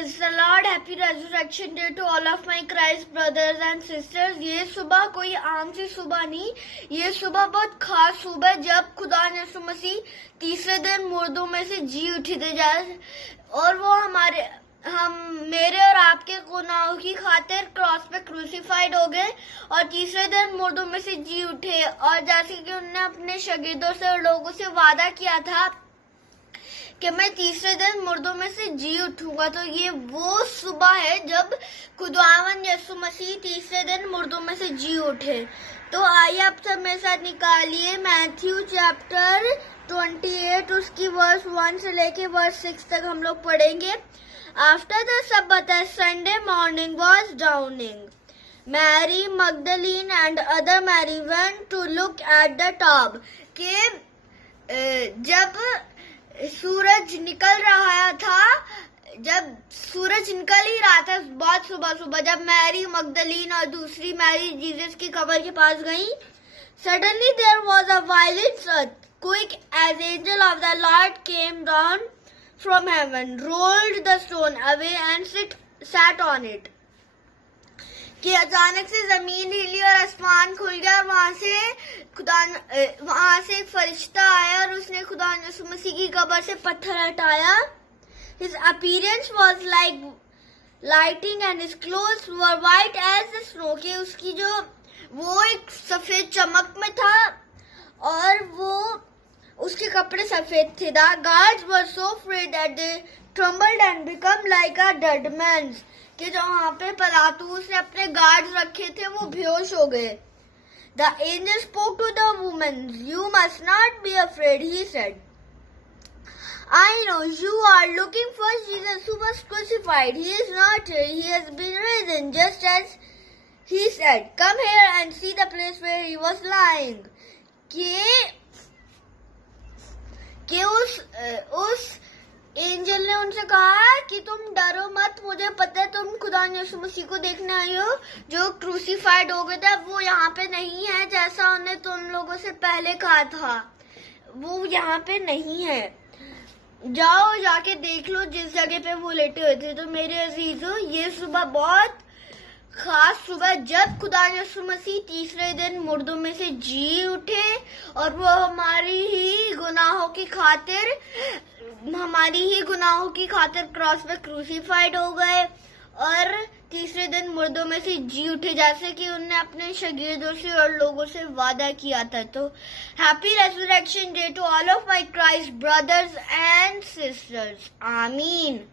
Praise the Lord. Happy Resurrection Day to all of my Christ brothers and sisters. ये सुबह कोई आम सी सुबह नहीं, ये सुबह बहुत खास सुबह जब खुदा ने यीशु मसीह तीसरे दिन मुर्दों में से जी उठी थे जाए और वो मेरे और आपके गुनाहों की खातिर क्रॉस पे क्रूसिफाइड हो गए और तीसरे दिन मुर्दों में से जी उठे। और जैसे कि उन्होंने अपने शागिर्दों से और लोगों से वादा किया था कि मैं तीसरे दिन मुर्दों में से जी उठूंगा, तो ये वो सुबह है जब खुदावंद यीशु मसीह तीसरे दिन मुर्दों में से जी उठे। तो आइए आप सब मेरे साथ निकालिए मैथ्यू चैप्टर 28, उसकी वर्स 1 से लेके वर्स 6 तक हम लोग पढ़ेंगे। After the Sabbath Sunday morning was dawning, Mary Magdalene and other Mary went to look at the tomb. के जब सूरज निकल रहा था, जब सूरज निकल ही रहा था बहुत सुबह सुबह, जब मैरी मगदलीन और दूसरी मैरी जीसस की कब्र के पास गई, suddenly there was a violent earthquake as angel of the Lord came down from heaven, rolled the stone away and sat on it। कि अचानक से जमीन हिली और आसमान खुल गया और वहां से एक फरिश्ता आया और उसने खुदा यीशु मसीह की कब्र से पत्थर हटाया। His appearance was like lightning and his clothes were white as the snow। कि उसकी वो एक सफेद चमक में था और वो उसके कपड़े सफेद थे। The guards were so afraid that they trembled and become like a dead man। कि जो वहां पे पिलातुस ने अपने गार्ड्स रखे थे वो बेहोश हो गए। The angel spoke to the woman, "You must not be afraid," he said. "I know you are looking for Jesus who was crucified. He is not here. He has been risen, just as he said. Come here and see the place where he was lying." कि उस angel ने उनसे कहा कि तुम डरो मत, मुझे पता है तुम खुदा यीशु मसीह को देखने आई हो जो क्रूसिफाइड हो गए थे। वो यहाँ पे नहीं है जैसा उन्हें तुम लोगों से पहले कहा था, वो यहाँ पे नहीं है। जाओ जाके देख लो जिस जगह पे वो लेटे हुए थे। तो मेरे अजीजों, ये सुबह बहुत खास सुबह जब खुदा यीशु मसीह तीसरे दिन मुर्दों में से जी उठे और वो हमारी ही गुनाहों की खातिर क्रॉस पे क्रूसिफाइड हो गए और तीसरे दिन मुर्दों में से जी उठे, जैसे कि उन्होंने अपने शागिर्दों से और लोगों से वादा किया था। तो happy resurrection day to all of my Christ brothers and sisters, amen.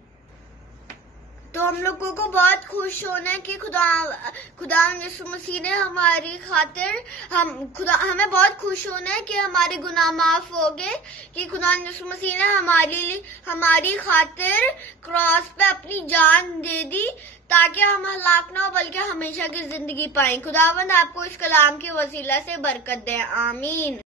तो हम लोगों को बहुत खुश होना है कि खुदा यीशु मसीह ने हमारी खातिर हमें बहुत खुश होना है कि हमारे गुनाह माफ हो गए, कि खुदा यीशु मसीह ने हमारी खातिर क्रॉस पे अपनी जान दे दी ताकि हम हलाक ना हो बल्कि हमेशा की जिंदगी पाएं। खुदावंद आपको इस कलाम के वसीला से बरकत दे, आमीन।